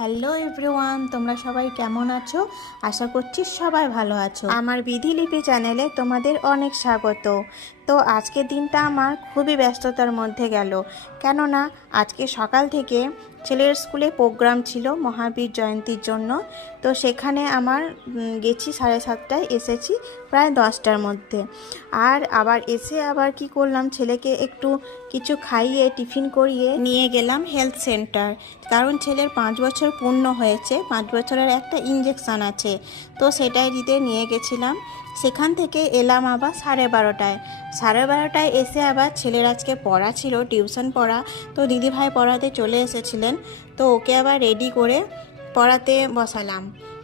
Hello everyone, তোমরা সবাই কেমন আছো? আশা করছি সবাই ভালো আছো। আমার বিধিলিপি চ্যানেলে তোমাদের অনেক স্বাগত। তো আজকের দিনটা আমার খুবই ব্যস্ততার মধ্যে গেল, কেননা আজকে সকাল থেকে ছেলের স্কুলে প্রোগ্রাম ছিল মহাবীর জয়ন্তীর জন্য। তো সেখানে আমার গেছি 7:30টায়, এসেছি প্রায় 10টার মধ্যে। আর আবার এসে আবার কি করলাম, ছেলেকে একটু কিছু খাইয়ে টিফিন করিয়ে নিয়ে গেলাম হেলথ সেন্টার, কারণ ছেলের 5 বছর পূর্ণ হয়েছে। 5 বছরের একটা ইঞ্জেকশান আছে, তো সেটাই দিতে নিয়ে গেছিলাম। সেখান থেকে এলাম আবার 12:30টায়। 12:30টায় এসে আবার ছেলের আজকে পড়া ছিল, টিউশন পড়া। তো দিদিভাই পড়াতে চলে এসেছিলেন, তো ওকে আবার রেডি করে পড়াতে বসালাম।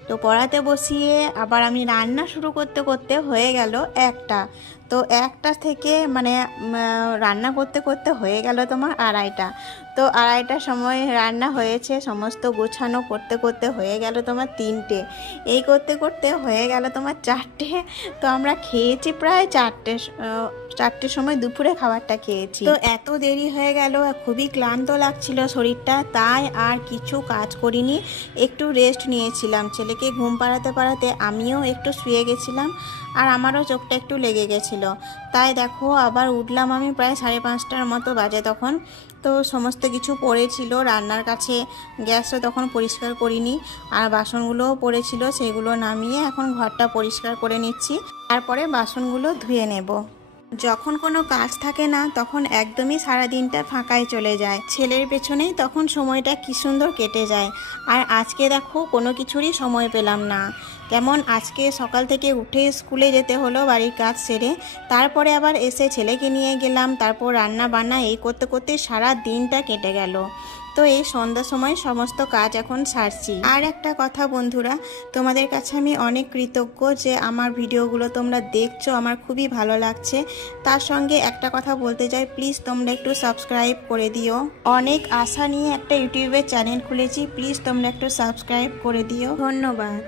তো পড়াতে বসিয়ে আবার আমি রান্না শুরু করতে করতে হয়ে গেল 1টা। তো 1টা থেকে রান্না করতে করতে হয়ে গেল তোমার 2:30টা। তো 2:30টার সময় রান্না হয়েছে, সমস্ত গোছানো করতে করতে হয়ে গেল তোমার 3টে। এই করতে করতে হয়ে গেল তোমার 4টে। তো আমরা খেয়েছি প্রায় 4টের সময় দুপুরে খাবারটা খেয়েছি। তো এত দেরি হয়ে গেল, খুবই ক্লান্ত লাগছিল শরীরটা, তাই আর কিছু কাজ করিনি, একটু রেস্ট নিয়েছিলাম। ছেলেকে ঘুম পাড়াতে পাড়াতে আমিও একটু শুয়ে গেছিলাম, আর আমারও চোখটা একটু লেগে গেছিলো। তাই দেখো আবার উঠলাম আমি প্রায় 5:30টার মতো বাজে তখন। তো সমস্ত কিছু পড়েছিল রান্নার কাছে, গ্যাসটা তখন পরিষ্কার করিনি, আর বাসনগুলোও পড়েছিল, সেগুলো নামিয়ে এখন ঘরটা পরিষ্কার করে নিচ্ছি, তারপরে বাসনগুলো ধুয়ে নেব। যখন কোনো কাজ থাকে না তখন একদমই সারা দিনটা ফাঁকায় চলে যায়, ছেলের পেছনেই তখন সময়টা কি সুন্দর কেটে যায়। আর আজকে দেখো কোনো কিছুরই সময় পেলাম না। যেমন আজকে সকাল থেকে উঠে স্কুলে যেতে হলো বাড়ির কাজ সেরে, তারপরে আবার এসে ছেলেকে নিয়ে গেলাম, তারপর রান্না বান্না এই করতে করতে সারা দিনটা কেটে গেল। তো এই সন্ধ্যার সময় সমস্ত কাজ এখন সারছি। আর একটা কথা বন্ধুরা, তোমাদের কাছে আমি অনেক কৃতজ্ঞ যে আমার ভিডিওগুলো তোমরা দেখছো, আমার খুবই ভালো লাগছে। তার সঙ্গে একটা কথা বলতে চাই, প্লিজ তোমরা একটু সাবস্ক্রাইব করে দিও। অনেক আশা নিয়ে একটা ইউটিউবের চ্যানেল খুলেছি, প্লিজ তোমরা একটু সাবস্ক্রাইব করে দিও। ধন্যবাদ।